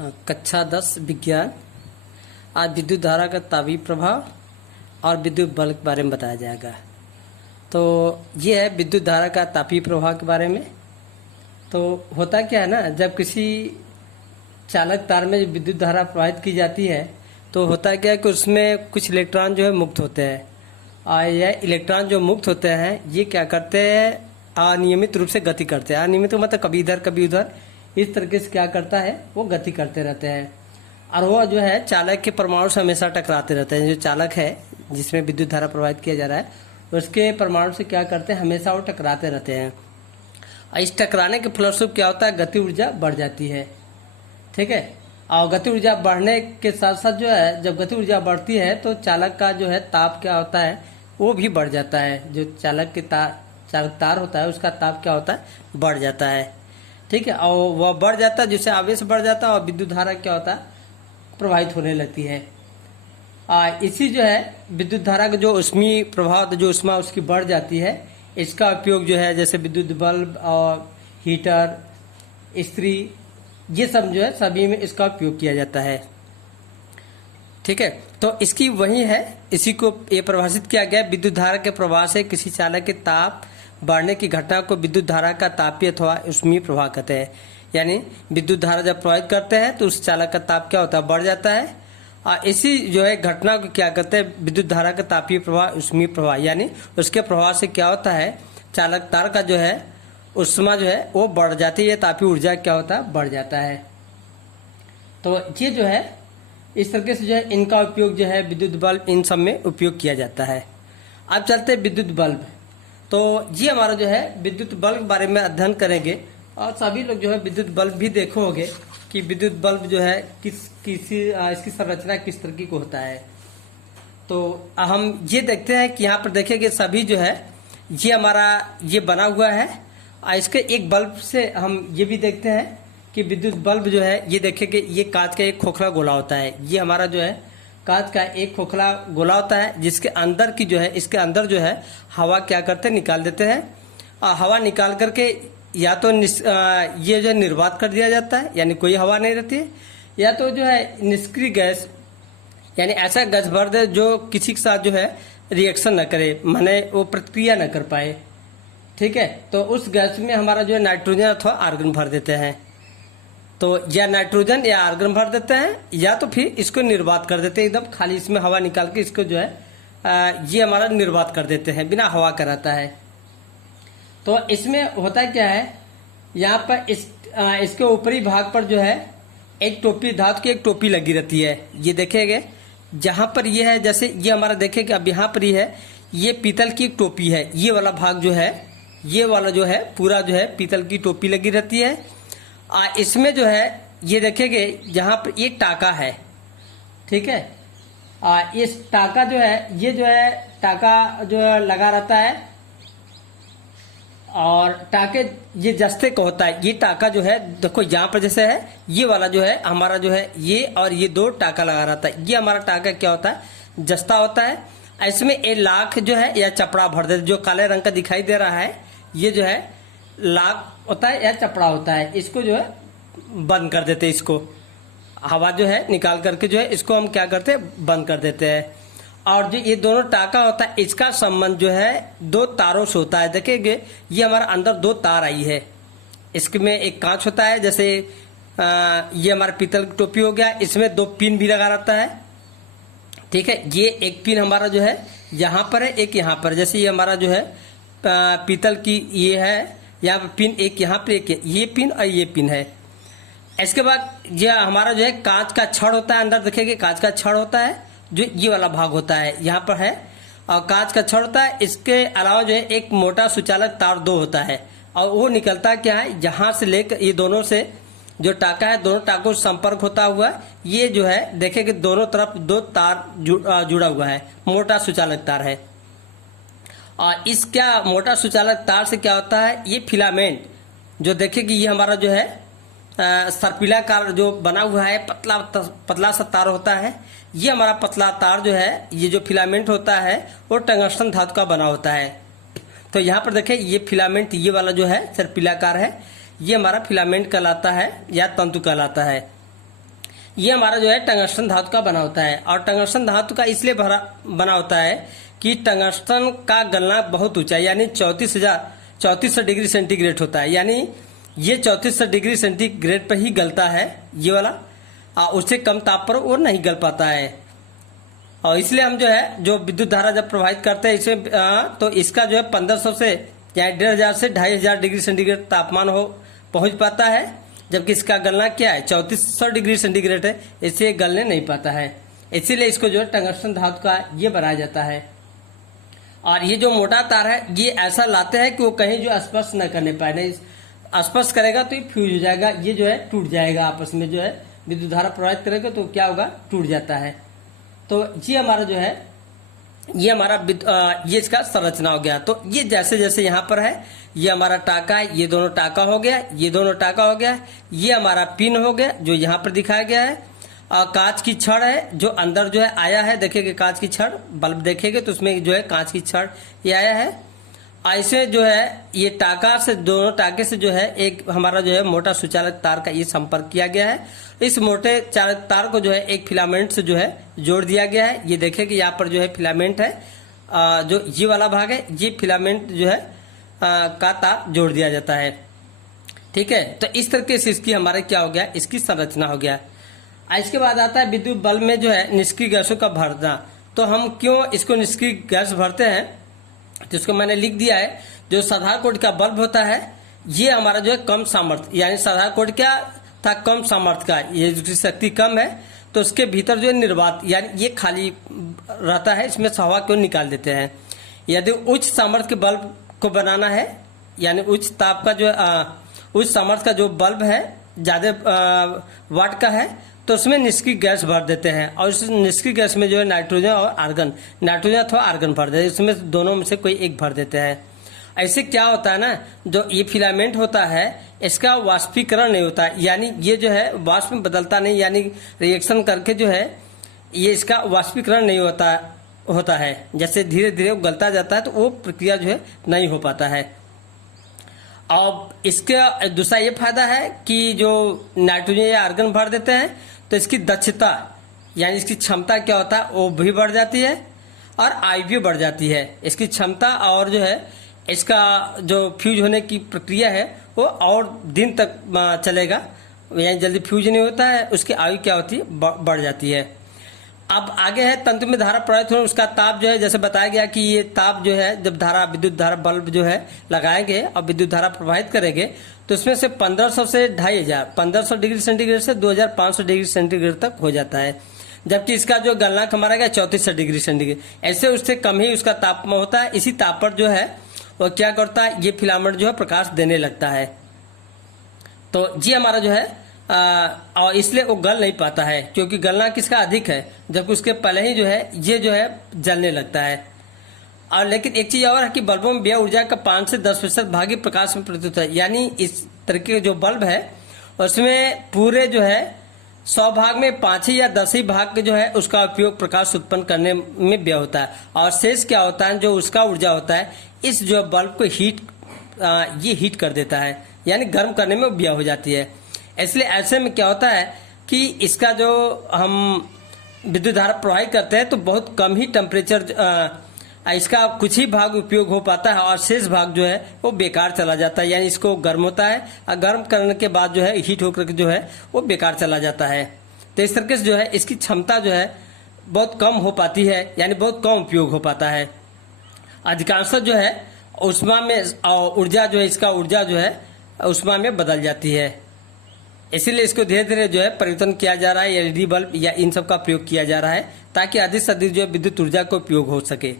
कक्षा 10 विज्ञान। आज विद्युत धारा का तापीय प्रभाव और विद्युत बल के बारे में बताया जाएगा। तो ये है विद्युत धारा का तापीय प्रभाव के बारे में। तो होता क्या है ना, जब किसी चालक तार में विद्युत धारा प्रवाहित की जाती है तो होता क्या है कि उसमें कुछ इलेक्ट्रॉन जो है मुक्त होते हैं, और यह इलेक्ट्रॉन जो मुक्त होते हैं ये क्या करते हैं, अनियमित रूप से गति करते हैं। अनियमित मतलब कभी इधर कभी उधर, इस तरीके से क्या करता है, वो गति करते रहते हैं। और वो जो है चालक के परमाणु से हमेशा टकराते रहते हैं। जो चालक है जिसमें विद्युत धारा प्रवाहित किया जा रहा है उसके परमाणु से क्या करते हैं, हमेशा वो टकराते रहते हैं। और इस टकराने के फलस्वरूप क्या होता है, गति ऊर्जा बढ़ जाती है। ठीक है, और गति ऊर्जा बढ़ने के साथ साथ जो है, जब गति ऊर्जा बढ़ती है तो चालक का जो है ताप क्या होता है, वो भी बढ़ जाता है। जो चालक तार होता है उसका ताप क्या होता है, बढ़ जाता है। ठीक है, और वह बढ़ जाता है जिससे आवेश बढ़ जाता है और विद्युत धारा क्या होता है, प्रवाहित होने लगती है। इसी जो है विद्युत धारा का जो ऊष्मीय प्रभाव, जो ऊष्मा उसकी बढ़ जाती है, इसका उपयोग जो है जैसे विद्युत बल्ब और हीटर, इस्त्री, ये सब जो है सभी में इसका उपयोग किया जाता है। ठीक है, तो इसकी वही है, इसी को ये परिभाषित किया गया, विद्युत धारा के प्रवाह से किसी चालक के ताप बढ़ने की घटना को विद्युत धारा का तापीय अथवा ऊष्मीय प्रभाव कहते हैं। यानी विद्युत धारा जब प्रवाहित करते हैं तो उस चालक का ताप क्या होता है, बढ़ जाता है। और इसी जो है घटना को क्या कहते हैं, विद्युत धारा का तापीय प्रभाव, ऊष्मीय प्रभाव। यानी उसके प्रभाव से क्या होता है, चालक तार का जो है ऊष्मा जो है वो बढ़ जाती है, तापीय ऊर्जा क्या होता है, बढ़ जाता है। तो ये जो है इस तरीके से जो है इनका उपयोग जो है विद्युत बल्ब, इन सब में उपयोग किया जाता है। अब चलते हैं विद्युत बल्ब। तो ये हमारा जो है विद्युत बल्ब के बारे में अध्ययन करेंगे, और सभी लोग जो है विद्युत बल्ब भी देखो होंगे कि विद्युत बल्ब जो है इसकी संरचना किस तरीके को होता है। तो हम ये देखते हैं कि यहाँ पर देखेंगे सभी जो है ये हमारा ये बना हुआ है, और इसके एक बल्ब से हम ये भी देखते हैं कि विद्युत बल्ब जो है, ये देखेंगे ये कांच का एक खोखला गोला होता है। ये हमारा जो है कांच का एक खोखला गोला होता है, जिसके अंदर की जो है, इसके अंदर जो है हवा क्या करते हैं, निकाल देते हैं। और हवा निकाल करके या तो ये जो है निर्वात कर दिया जाता है, यानी कोई हवा नहीं रहती है, या तो जो है निष्क्रिय गैस, यानी ऐसा गैस भर दे जो किसी के साथ जो है रिएक्शन न करे, माने वो प्रतिक्रिया न कर पाए। ठीक है, तो उस गैस में हमारा जो है नाइट्रोजन अथवा आर्गन भर देते हैं। तो या नाइट्रोजन या आर्गन भर देते हैं, या तो फिर इसको निर्वात कर देते हैं, एकदम खाली इसमें हवा निकाल के इसको जो है ये हमारा निर्वात कर देते हैं, बिना हवा का रहता है। तो इसमें होता क्या है, यहाँ पर इसके ऊपरी भाग पर जो है एक टोपी, धातु की एक टोपी लगी रहती है। ये देखेंगे जहाँ पर ये है, जैसे ये हमारा देखेंगे अब यहाँ पर ही है, ये पीतल की एक टोपी है। ये वाला भाग जो है, ये वाला जो है पूरा जो है पीतल की टोपी लगी रहती है। इसमें जो है ये देखेंगे जहाँ पर ये टाका है। ठीक है, इस टाका जो है, ये जो है टाका जो है लगा रहता है, और टाके ये जस्ते का होता है। ये टाका जो है देखो यहाँ पर जैसे है, ये वाला जो है हमारा जो है ये, और ये दो टाका लगा रहता है। ये हमारा टाका क्या होता है, जस्ता होता है। इसमें एक लाख जो है या चपड़ा भर देते, जो काले रंग का दिखाई दे रहा है ये जो है लाख होता है या चपड़ा होता है। इसको जो है बंद कर देते हैं, इसको हवा जो है निकाल करके जो है इसको हम क्या करते हैं, बंद कर देते हैं। और जो ये दोनों टाका होता है, इसका संबंध जो है दो तारों से होता है। देखेंगे ये हमारा अंदर दो तार आई है, इसमें एक कांच होता है, जैसे ये हमारा पीतल की टोपी हो गया, इसमें दो पिन भी लगा रहता है। ठीक है, ये एक पिन हमारा जो है यहाँ पर है, एक यहाँ पर, जैसे ये हमारा जो है पीतल की ये है, यहाँ पर पिन एक यहाँ पर, एक ये पिन और ये पिन है। इसके बाद ये हमारा जो है कांच का छड़ होता है, अंदर देखेंगे कांच का छड़ होता है, जो ये वाला भाग होता है यहाँ पर है, और कांच का छड़ होता है। इसके अलावा जो है एक मोटा सुचालक तार दो होता है, और वो निकलता क्या है, जहाँ से लेकर ये दोनों से जो टाका है, दोनों टाकों से संपर्क होता हुआ ये जो है देखेंगे दोनों तरफ दो तार जुड़ा हुआ है, मोटा सुचालक तार है। और इस क्या मोटा सुचालक तार से क्या होता है, ये फिलामेंट जो देखेंगे ये हमारा जो है सर्पिलाकार जो बना हुआ है, पतला सा तार होता है। ये हमारा पतला तार जो है, ये जो फिलामेंट होता है वो टंगस्टन धातु का बना होता है। तो यहाँ पर देखें ये फिलामेंट, ये वाला जो है सर्पिलाकार है, ये हमारा फिलामेंट कहलाता है या तंतु कहलाता है। ये हमारा जो है टंगस्टन धातु का बना होता है, और टंगस्टन धातु का इसलिए बना होता है कि टंगस्टन का गलनांक बहुत ऊंचा है, यानी 3400 डिग्री सेंटीग्रेड होता है। यानी ये 3400 डिग्री सेंटीग्रेड पर ही गलता है ये वाला, उससे कम ताप पर वो नहीं गल पाता है। और इसलिए हम जो है जो विद्युत धारा जब प्रवाहित करते हैं इसमें तो इसका जो है 1500 से या 1500 से 2500 डिग्री सेंटीग्रेड तापमान पहुंच पाता है, जबकि इसका गलनांक क्या है 3400 डिग्री सेंटीग्रेड है, इससे गलने नहीं पाता है। इसीलिए इसको जो है टंगस्टन धातु का ये बनाया जाता है। और ये जो मोटा तार है ये ऐसा लाते हैं कि वो कहीं जो स्पर्श न करने पाए, नहीं स्पर्श करेगा तो ये फ्यूज हो जाएगा, ये जो है टूट जाएगा, आपस में जो है विद्युत धारा प्रवाहित करेगा तो क्या होगा, टूट जाता है। तो ये हमारा जो है ये हमारा ये इसका संरचना हो गया। तो ये जैसे जैसे यहाँ पर है ये हमारा टाका है, ये दोनों टाका हो गया, ये दोनों टाका हो गया, ये हमारा पिन हो गया जो यहाँ पर दिखाया गया है। कांच की छड़ है जो अंदर जो है आया है, देखेंगे कांच की छड़, बल्ब देखेंगे तो उसमें जो है कांच की छड़ ये आया है। ऐसे जो है ये टाका से, दोनों टाके से जो है एक हमारा जो है मोटा सुचालक तार का ये संपर्क किया गया है। इस मोटे चालक तार को जो है एक फिलामेंट से जो है जोड़ दिया गया है। ये देखें कि यहाँ पर जो है फिलामेंट है, जो ये वाला भाग है ये फिलामेंट जो है का तार जोड़ दिया जाता है। ठीक है, तो इस तरीके से इसकी हमारे क्या हो गया, इसकी संरचना हो गया। इसके बाद आता है विद्युत बल्ब में जो है निष्क्रिय गैसों का भरना। तो हम क्यों इसको निष्क्रिय गैस भरते हैं, तो इसको मैंने लिख दिया है। जो साधारण कोटि का बल्ब होता है ये हमारा जो है कम सामर्थ्य, यानी साधारण कोटि क्या था, कम सामर्थ्य का, ये जिसकी शक्ति कम है तो उसके भीतर जो है निर्वात यानी ये खाली रहता है, इसमें से हवा क्यों निकाल देते हैं। यदि उच्च सामर्थ्य के बल्ब को बनाना है, यानी उच्च ताप का जो उच्च सामर्थ्य का जो बल्ब है, ज्यादा वाट का है, तो उसमें निष्क्रिय गैस भर देते हैं। और उस निष्क्रिय गैस में जो है नाइट्रोजन और आर्गन, नाइट्रोजन अथवा आर्गन भर देते हैं, इसमें दोनों में से कोई एक भर देते हैं। ऐसे क्या होता है ना, जो ये फिलामेंट होता है इसका वाष्पीकरण नहीं होता, यानी ये जो है वाष्प में बदलता नहीं, यानी रिएक्शन करके जो है ये इसका वाष्पीकरण नहीं होता है। जैसे धीरे धीरे वो गलता जाता है तो वो प्रक्रिया जो है नहीं हो पाता है। और इसका दूसरा ये फायदा है कि जो नाइट्रोजन या आर्गन भर देते हैं तो इसकी दक्षता यानी इसकी क्षमता क्या होता है वो भी बढ़ जाती है, और आयु भी बढ़ जाती है। इसकी क्षमता और जो है इसका जो फ्यूज होने की प्रक्रिया है वो और दिन तक चलेगा, यानी जल्दी फ्यूज नहीं होता है, उसकी आयु क्या होती है, बढ़ जाती है। अब आगे है तंतु में धारा प्रवाहित होने, उसका ताप जो है जैसे बताया गया कि ये ताप जो है जब धारा विद्युत धारा बल्ब जो है लगाएंगे और विद्युत धारा प्रवाहित करेंगे तो उसमें से 1500 से 2500, 1500 डिग्री सेंटीग्रेड से 2500 डिग्री सेंटीग्रेड तक हो जाता है। जबकि इसका जो गलनांक हमारा गया 3400 डिग्री सेंटीग्रेड, ऐसे उससे कम ही उसका तापमान होता है। इसी ताप पर जो है वो क्या करता है, ये फिलामेंट जो है प्रकाश देने लगता है। तो ये हमारा जो है और इसलिए वो गल नहीं पाता है, क्योंकि गलना किसका अधिक है, जबकि उसके पहले ही जो है ये जो है जलने लगता है। और लेकिन एक चीज और है कि बल्बों में व्यय ऊर्जा का 5 से 10% भागी प्रकाश में प्रतीत होता है, यानी इस तरीके के जो बल्ब है उसमें पूरे जो है 100 भाग में 5 ही या 10 ही भाग के जो है उसका उपयोग प्रकाश उत्पन्न करने में व्यय होता है, और शेष क्या होता है जो उसका ऊर्जा होता है इस जो बल्ब को ये हीट कर देता है, यानी गर्म करने में व्यय हो जाती है। इसलिए ऐसे में क्या होता है कि इसका जो हम विद्युत धारा प्रवाहित करते हैं तो बहुत कम ही टेम्परेचर इसका कुछ ही भाग उपयोग हो पाता है, और शेष भाग जो है वो बेकार चला जाता है, यानी इसको गर्म होता है और गर्म करने के बाद जो है हीट होकर के जो है वो बेकार चला जाता है। तो इस तरीके से जो है इसकी क्षमता जो है बहुत कम हो पाती है, यानी बहुत कम उपयोग हो पाता है। अधिकांश जो है ऊष्मा में ऊर्जा जो है इसका ऊर्जा जो है ऊष्मा में बदल जाती है। इसीलिए इसको धीरे धीरे जो है परिवर्तन किया जा रहा है, एलईडी बल्ब या इन सब का प्रयोग किया जा रहा है ताकि अधिक से अधिक जो है विद्युत ऊर्जा का उपयोग हो सके।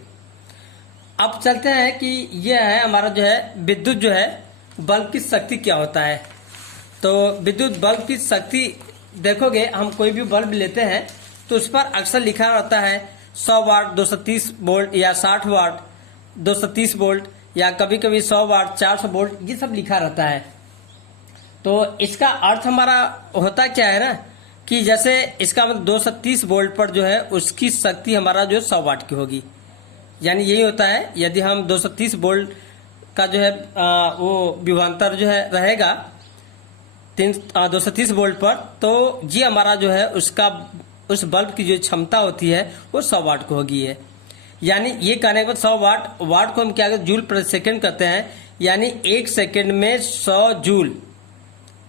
अब चलते हैं कि यह है हमारा जो है विद्युत जो है बल्ब की शक्ति क्या होता है। तो विद्युत बल्ब की शक्ति देखोगे, हम कोई भी बल्ब लेते हैं तो उस पर अक्सर लिखा रहता है 100 वाट 230 वोल्ट या 60 वाट 230 वोल्ट या कभी कभी 100 वाट 400 वोल्ट, ये सब लिखा रहता है। तो इसका अर्थ हमारा होता क्या है ना कि जैसे इसका मतलब 230 वोल्ट पर जो है उसकी शक्ति हमारा जो 100 वाट की होगी, यानी यही होता है। यदि हम 230 वोल्ट का जो है वो विभवांतर जो है रहेगा 230 वोल्ट पर, तो ये हमारा जो है उसका उस बल्ब की जो क्षमता होती है वो 100 वाट को होगी है। यानी ये कहने के बाद 100 वाट, वाट को हम क्या करते, जूल प्रति सेकंड करते हैं, यानी 1 सेकंड में 100 जूल।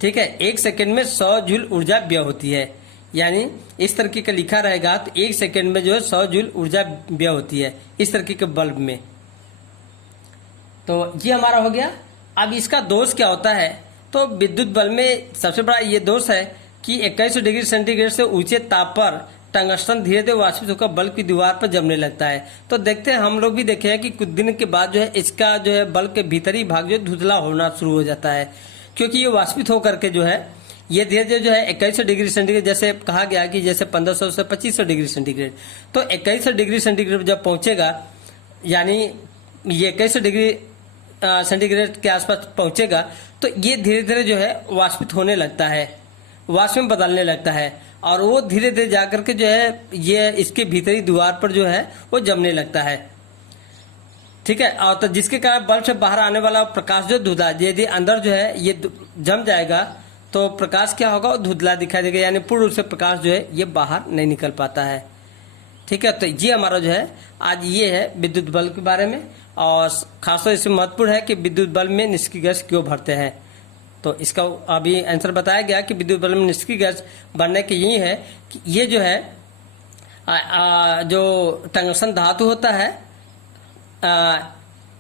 ठीक है, 1 सेकंड में 100 जूल ऊर्जा व्यय होती है। यानी इस तरीके का लिखा रहेगा तो 1 सेकंड में जो है 100 जूल ऊर्जा व्यय होती है इस तरीके के बल्ब में। तो ये हमारा हो गया। अब इसका दोष क्या होता है, तो विद्युत बल्ब में सबसे बड़ा ये दोष है कि 2100 डिग्री सेंटीग्रेड से ऊंचे ताप पर टंगस्टन धीरे धीरे वाष्पित होकर बल्ब की दीवार पर जमने लगता है। तो देखते हैं, हम लोग भी देखे हैं कि कुछ दिन के बाद जो है इसका जो है बल्ब के भीतरी भाग जो है धुंधला होना शुरू हो जाता है, क्योंकि ये वाष्पित होकर के जो है ये धीरे धीरे जो है 2100 डिग्री सेंटीग्रेड, जैसे कहा गया कि जैसे 1500 से 2500 डिग्री सेंटीग्रेड, तो 2100 डिग्री सेंटीग्रेड जब पहुंचेगा, यानी ये 2100 डिग्री सेंटीग्रेड के आसपास पहुंचेगा, तो ये धीरे धीरे जो है वाष्पित होने लगता है, वाष्प में बदलने लगता है, और वो धीरे धीरे जाकर के जो है ये इसके भीतरी दीवार पर जो है वो जमने लगता है। ठीक है, और तो जिसके कारण बल्ब से बाहर आने वाला प्रकाश जो धुंधला, यदि अंदर जो है ये जम जाएगा तो प्रकाश क्या होगा, धुंधला दिखाई देगा, यानी पूर्ण रूप से प्रकाश जो है ये बाहर नहीं निकल पाता है। ठीक है, तो ये हमारा जो है आज ये है विद्युत बल्ब के बारे में, और खासतौर इसमें महत्वपूर्ण है कि विद्युत बल्ब में निष्क्रिय गैस क्यों भरते हैं। तो इसका अभी आंसर बताया गया कि विद्युत बल्ब में निष्क्रिय गैस भरने की यही है कि ये जो है जो टंगस्टन धातु होता है,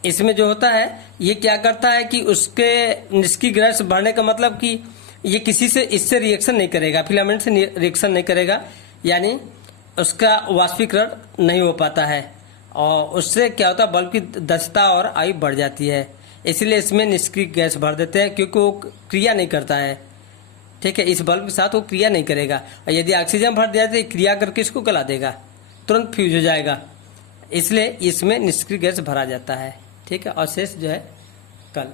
इसमें जो होता है ये क्या करता है कि उसके निष्क्रिय गैस भरने का मतलब कि ये किसी से इससे रिएक्शन नहीं करेगा, फिलामेंट से रिएक्शन नहीं करेगा, यानी उसका वाष्पीकरण नहीं हो पाता है, और उससे क्या होता है बल्ब की दक्षता और आयु बढ़ जाती है। इसलिए इसमें निष्क्रिय गैस भर देते हैं, क्योंकि वो क्रिया नहीं करता है। ठीक है, इस बल्ब के साथ वो क्रिया नहीं करेगा, और यदि ऑक्सीजन भर दिया तो क्रिया करके इसको गला देगा, तुरंत फ्यूज हो जाएगा, इसलिए इसमें निष्क्रिय गैस भरा जाता है। ठीक है, और शेष जो है कल।